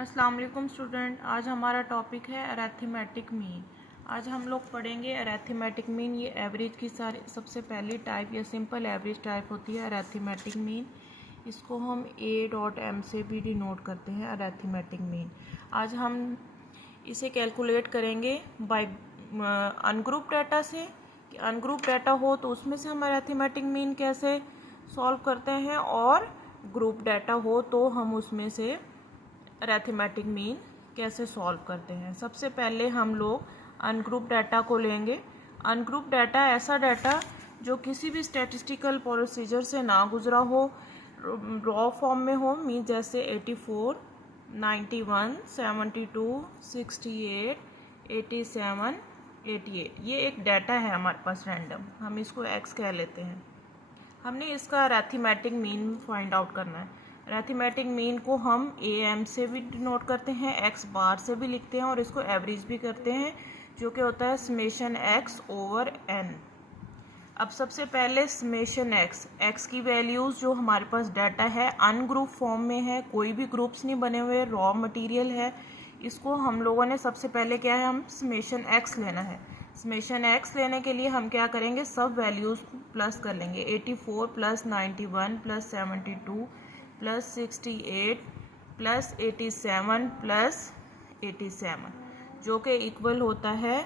अस्सलाम वालेकुम स्टूडेंट। आज हमारा टॉपिक है अरिथमेटिक मीन। आज हम लोग पढ़ेंगे अरिथमेटिक मीन। ये एवरेज की सबसे पहली टाइप या सिंपल एवरेज टाइप होती है अरिथमेटिक मीन। इसको हम A.M से भी डिनोट करते हैं अरिथमेटिक मीन। आज हम इसे कैलकुलेट करेंगे बाय अनग्रुप डाटा से। कि अनग्रुप डाटा हो तो उसमें से हम अरिथमेटिक मीन कैसे सॉल्व करते हैं, और ग्रुप डाटा हो तो हम उसमें से अरिथमेटिक मीन कैसे सॉल्व करते हैं। सबसे पहले हम लोग अनग्रुप डाटा को लेंगे। अनग्रुप डाटा ऐसा डाटा जो किसी भी स्टैटिस्टिकल प्रोसीजर से ना गुजरा हो, रॉ फॉर्म में हो, मीन जैसे 84, 91, 72, 68, 87, 88। ये एक डाटा है हमारे पास रैंडम, हम इसको एक्स कह लेते हैं। हमने इसका अरिथमेटिक मीन फाइंड आउट करना है। अरिथमेटिक मीन को हम AM से भी डिनोट करते हैं, X बार से भी लिखते हैं, और इसको एवरेज भी करते हैं, जो कि होता है समेशन X ओवर N। अब सबसे पहले समेशन X की वैल्यूज़ जो हमारे पास डाटा है अनग्रुप फॉर्म में है, कोई भी ग्रुप्स नहीं बने हुए, रॉ मटेरियल है। इसको हम लोगों ने सबसे पहले क्या है, हम समेशन X लेना है। समेशन X लेने के लिए हम क्या करेंगे, सब वैल्यूज़ प्लस कर लेंगे। 84 plus 91 plus 72 plus 68 plus 87 plus 87, जो कि इक्वल होता है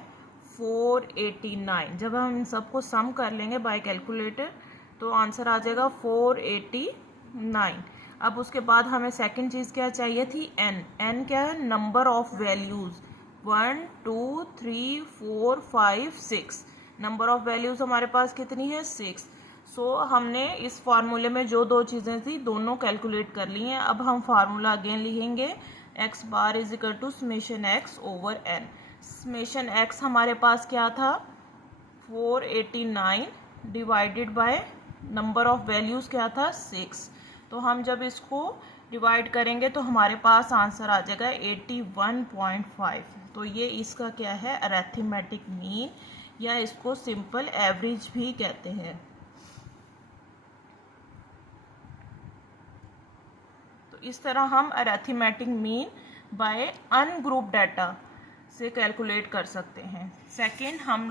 489। जब हम इन सबको सम कर लेंगे बाय कैलकुलेटर तो आंसर आ जाएगा 489। अब उसके बाद हमें सेकंड चीज़ क्या चाहिए थी, n क्या है, number of values. 1 2 3 4 5 6 number of values हमारे पास कितनी है, 6। हमने इस फार्मूले में जो दो चीज़ें थी दोनों कैलकुलेट कर ली हैं। अब हम फार्मूला अगेन लिखेंगे, x bar is equal to summation x over n। Summation x हमारे पास क्या था, 489 divided by number of values क्या था, 6। तो हम जब इसको डिवाइड करेंगे तो हमारे पास आंसर आ जाएगा 81.5। तो ये इसका क्या है, अरिथमेटिक मीन, या इसको सिंपल एवरेज भी कहते हैं। तो इस तरह हम arithmetic mean by ungroup data से कैलकुलेट कर सकते हैं। सेकंड, हम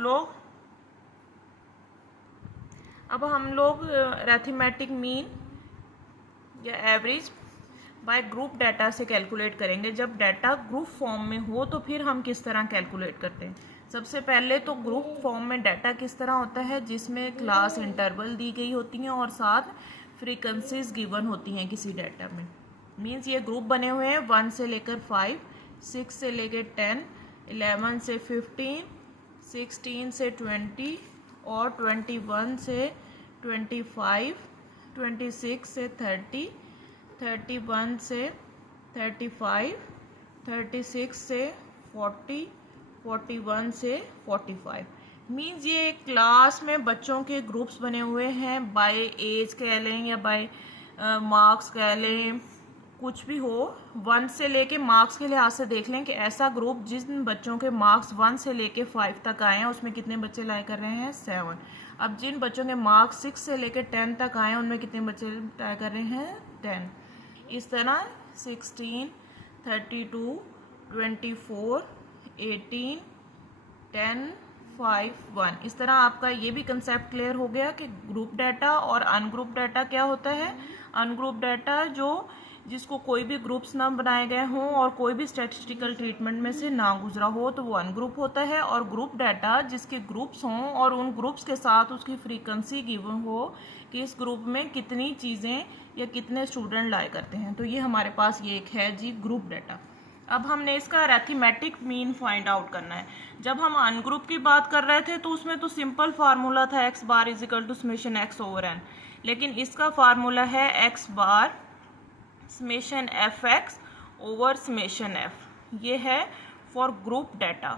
लोग अरिथमेटिक मीन या एवरेज बाय ग्रुप डाटा से कैलकुलेट करेंगे। जब डाटा ग्रुप फॉर्म में हो तो फिर हम किस तरह कैलकुलेट करते हैं। सबसे पहले तो ग्रुप फॉर्म में डाटा किस तरह होता है, जिसमें क्लास इंटरवल दी गई होती हैं और साथ फ्रीक्वेंसीज गिवन होती हैं किसी डाटा में। मीन्स ये ग्रुप बने हुए हैं 1 से लेकर 5, 6 से लेकर 10, 11 से 15, 16 से 20 और 21 से 25, 26 से 30, 31 से 35, 36 से 40, 41 से 45। मीन्स ये क्लास में बच्चों के ग्रुप्स बने हुए हैं, बाय एज कह लें या बाय मार्क्स कह लें, कुछ भी हो। 1 से लेके मार्क्स के लिहाज से देख लें कि ऐसा ग्रुप जिन बच्चों के मार्क्स 1 से लेके 5 तक आए हैं उसमें कितने बच्चे लाए कर रहे हैं, 7। अब जिन बच्चों के मार्क्स 6 से लेके 10 तक आए हैं उनमें कितने बच्चे लाए कर रहे हैं, 10। इस तरह 16, 32, 24, 18, 10, 5, 1। इस तरह आपका ये भी कंसेप्ट क्लियर हो गया कि ग्रुप डाटा और अनग्रुप डाटा क्या होता है। अनग्रुप डाटा जिसको कोई भी ग्रुप्स ना बनाए गए हों और कोई भी स्टैटिस्टिकल ट्रीटमेंट में से ना गुजरा हो तो वो अनग्रुप होता है। और ग्रुप डाटा जिसके ग्रुप्स हों और उन ग्रुप्स के साथ उसकी फ्रीक्वेंसी गिवन हो कि इस ग्रुप में कितनी चीज़ें या कितने स्टूडेंट लाए करते हैं। तो ये हमारे पास ये एक है जी ग्रुप डाटा। अब हमने इसका अरिथमेटिक मीन फाइंड आउट करना है। जब हम अनग्रुप की बात कर रहे थे तो उसमें तो सिंपल फार्मूला था x bar is equal to summation x over n, लेकिन इसका फार्मूला है x bar summation fx over summation f। ये है फॉर ग्रुप डाटा।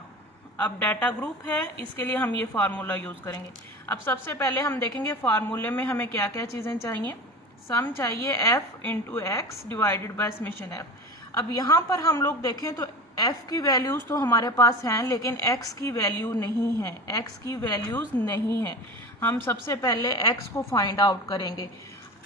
अब डाटा ग्रुप है, इसके लिए हम ये फार्मूला यूज़ करेंगे। अब सबसे पहले हम देखेंगे फार्मूले में हमें क्या क्या चीज़ें चाहिए। सम चाहिए f into x divided by summation f। अब यहाँ पर हम लोग देखें तो f की वैल्यूज़ तो हमारे पास हैं, लेकिन x की वैल्यू नहीं है, x की वैल्यूज़ नहीं है। हम सबसे पहले x को फाइंड आउट करेंगे।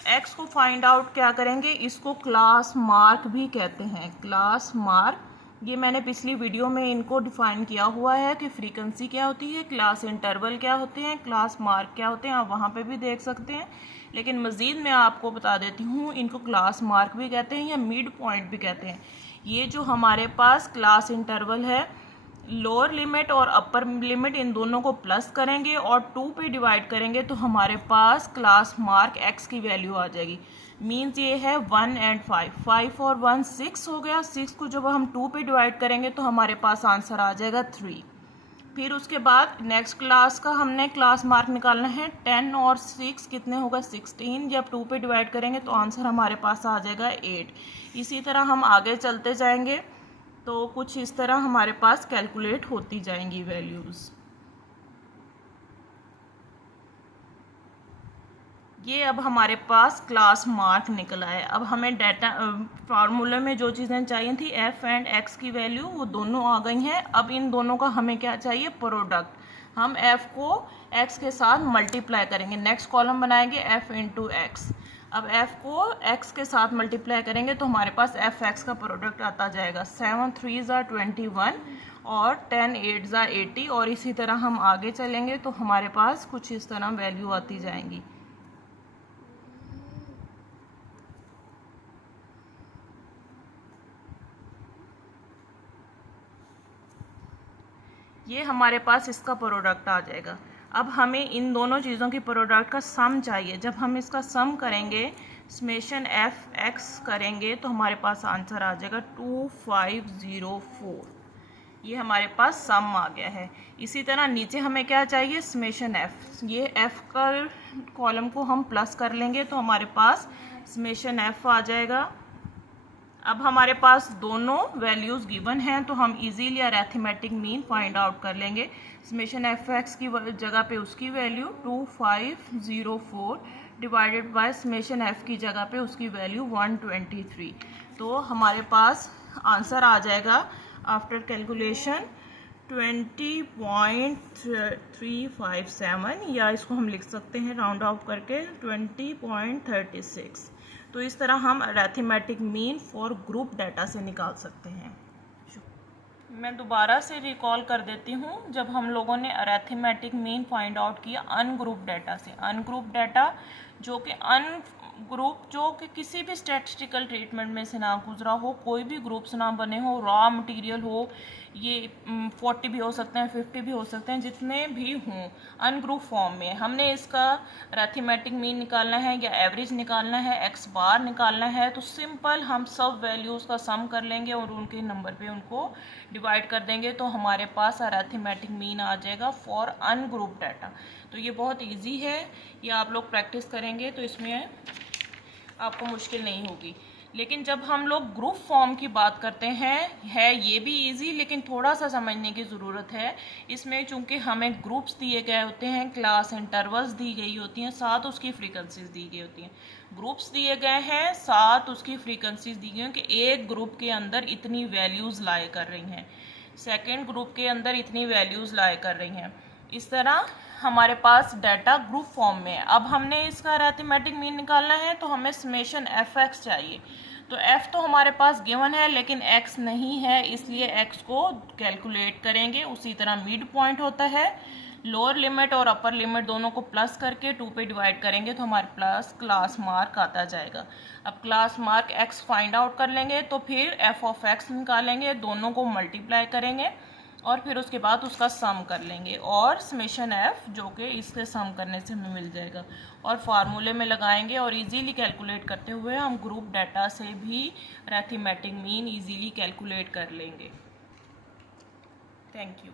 एक्स को फाइंड आउट क्या करेंगे, इसको क्लास मार्क भी कहते हैं, क्लास मार्क। ये मैंने पिछली वीडियो में इनको डिफाइन किया हुआ है कि फ्रीक्वेंसी क्या होती है, क्लास इंटरवल क्या होते हैं, क्लास मार्क क्या होते हैं, आप वहाँ पे भी देख सकते हैं। लेकिन मज़ीद मैं आपको बता देती हूँ, इनको क्लास मार्क भी कहते हैं या मिड पॉइंट भी कहते हैं। ये जो हमारे पास क्लास इंटरवल है, लोअर लिमिट और अपर लिमिट इन दोनों को प्लस करेंगे और 2 पे डिवाइड करेंगे तो हमारे पास क्लास मार्क x की वैल्यू आ जाएगी। मीन्स ये है 1 एंड 5, 5 और 1 6 हो गया। 6 को जब हम 2 पे डिवाइड करेंगे तो हमारे पास आंसर आ जाएगा 3। फिर उसके बाद नेक्स्ट क्लास का हमने क्लास मार्क निकालना है। 10 और 6 कितने होगा, 16। जब 2 पे डिवाइड करेंगे तो आंसर हमारे पास आ जाएगा 8। इसी तरह हम आगे चलते जाएंगे तो कुछ इस तरह हमारे पास कैलकुलेट होती जाएंगी वैल्यूज़। ये अब हमारे पास क्लास मार्क निकला है। अब हमें डाटा फार्मूले में जो चीज़ें चाहिए थी एफ एंड एक्स की वैल्यू, वो दोनों आ गई हैं। अब इन दोनों का हमें क्या चाहिए, प्रोडक्ट। हम एफ को एक्स के साथ मल्टीप्लाई करेंगे, नेक्स्ट कॉलम बनाएंगे एफ इंटू एक्स। अब एफ को एक्स के साथ मल्टीप्लाई करेंगे तो हमारे पास एफ एक्स का प्रोडक्ट आता जाएगा। 7 3 ज़ा 21 और 10 8 ज़ा 80। और इसी तरह हम आगे चलेंगे तो हमारे पास कुछ इस तरह वैल्यू आती जाएंगी। ये हमारे पास इसका प्रोडक्ट आ जाएगा। अब हमें इन दोनों चीज़ों की प्रोडक्ट का सम चाहिए। जब हम इसका सम करेंगे, समेशन एफ एक्स करेंगे तो हमारे पास आंसर आ जाएगा 2504। ये हमारे पास सम आ गया है। इसी तरह नीचे हमें क्या चाहिए, समेशन एफ। ये एफ का कॉलम को हम प्लस कर लेंगे तो हमारे पास समेशन एफ आ जाएगा। अब हमारे पास दोनों वैल्यूज़ गिवन हैं तो हम easily arithmetic mean find out कर लेंगे। समेशन एफ एक्स की जगह पे उसकी value 2504 divided by summation F की जगह पे उसकी वैल्यू 123। तो हमारे पास आंसर आ जाएगा आफ्टर कैलकुलेशन 20.357, या इसको हम लिख सकते हैं राउंड ऑफ करके 20.36। तो इस तरह हम arithmetic mean for group data से निकाल सकते हैं। मैं दोबारा से रिकॉल कर देती हूँ, जब हम लोगों ने अरिथमेटिक मीन फाइंड आउट किया अनग्रुप डाटा से। अनग्रुप डाटा जो कि किसी भी स्टैटिस्टिकल ट्रीटमेंट में से ना गुजरा हो, कोई भी ग्रुप्स ना बने हो, रॉ मटेरियल हो, ये 40 भी हो सकते हैं, 50 भी हो सकते हैं, जितने भी हों अनग्रुप फॉर्म में, हमने इसका अरिथमेटिक मीन निकालना है या एवरेज निकालना है, एक्स बार निकालना है, तो सिंपल हम सब वैल्यूज़ का सम कर लेंगे और उनके नंबर पे उनको डिवाइड कर देंगे तो हमारे पास अरिथमेटिक मीन आ जाएगा फॉर अनग्रुप डाटा। तो ये बहुत इजी है, ये आप लोग प्रैक्टिस करेंगे तो इसमें आपको मुश्किल नहीं होगी। लेकिन जब हम लोग ग्रुप फॉर्म की बात करते हैं, है ये भी इजी, लेकिन थोड़ा सा समझने की ज़रूरत है इसमें, चूँकि हमें ग्रुप्स दिए गए होते हैं, क्लास इंटरवल्स दी गई होती हैं, साथ उसकी फ्रीक्वेंसीज दी गई होती हैं। ग्रुप्स दिए गए हैं, साथ उसकी फ्रीक्वेंसीज दी गई हैं कि एक ग्रुप के अंदर इतनी वैल्यूज़ लाए कर रही हैं, सेकेंड ग्रुप के अंदर इतनी वैल्यूज़ लाए कर रही हैं। इस तरह हमारे पास डाटा ग्रुप फॉर्म में है। अब हमने इसका अरिथमेटिक मीन निकालना है तो हमें समेशन एफ एक्स चाहिए। तो एफ तो हमारे पास गिवन है लेकिन एक्स नहीं है, इसलिए एक्स को कैलकुलेट करेंगे। उसी तरह मिड पॉइंट होता है, लोअर लिमिट और अपर लिमिट दोनों को प्लस करके 2 पे डिवाइड करेंगे तो हमारे पास क्लास मार्क आता जाएगा। अब class mark x find out कर लेंगे तो फिर एफ ऑफ एक्स निकालेंगे, दोनों को मल्टीप्लाई करेंगे और फिर उसके बाद उसका सम कर लेंगे और समेशन एफ जो कि इसके सम करने से हमें मिल जाएगा और फार्मूले में लगाएंगे और इजीली कैलकुलेट करते हुए हम ग्रुप डाटा से भी अरिथमेटिक मीन इजीली कैलकुलेट कर लेंगे। Thank you.